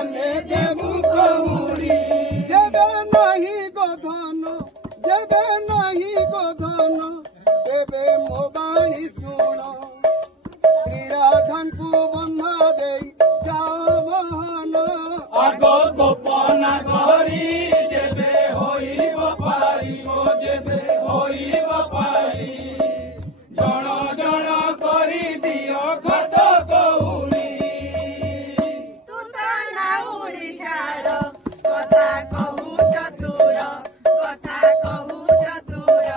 ଆମେ ଦେବୁ କଉଡ଼ି ଯେବେ ନାହିଁ ଗୋଧନ ଯେବେ ନାହିଁ ଗୋଧନ ତେବେ ମୋ ବାଣୀ ଶୁଣ ଶ୍ରୀରାଧାଙ୍କୁ ବନ୍ଧା ଦେଇ ଯାଅ ମହାନ ଆଗ ଗୋପନା କରି ଯେବେ ହୋଇବ ପାରି ଯେବେ ହୋଇବ ପାରି ଜଣ ଜଣ କରି ଦିଅ ଘଟ କଉଡ଼ି ତୁ ତ ନାଉଡ଼ି ଝାର କଥା କହୁ ଚତୁର କଥା କହୁ ଚତୁର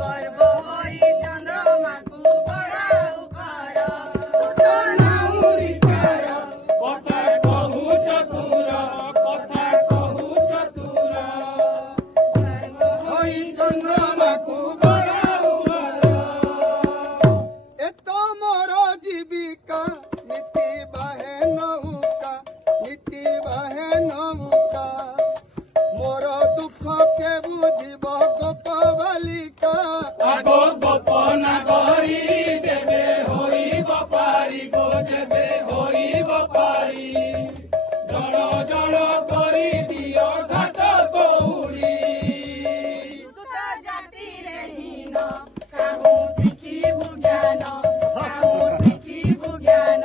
ଗର୍ବ ହୋଇ ଚନ୍ଦ୍ରମାକୁ ବଢ଼ାଉ କର ତୁ ତ ନାଉଡ଼ି ଝାର କଥା କହୁ ଚତୁର କଥା କହୁ ଚତୁର ଗର୍ବ ହୋଇ ଚନ୍ଦ୍ରମାକୁ ବଢ଼ାଉ ଏତ ମୋର ଜୀବିକା ନୀତି ବାହେ ନୌକା ନୀତି ବାହେ ନୌକା ମୋର ଦୁଃଖ କେ ବୁଝିବ ଗୋପ ବାଲିକା ଆଗ ଗୋପନା କରି ଯେବେ ହୋଇବ ପାରି ଯେବେ ହୋଇବ ପାରି ଜଣ ଜଣ କରି ଦିଅ ଘାଟ କଉଡ଼ି ତୁ ତ ଜାତିରେ ହୀନ କାହୁଁ ଶିଖିବୁ ଜ୍ଞାନ କାହୁଁ ଶିଖିବୁ ଜ୍ଞାନ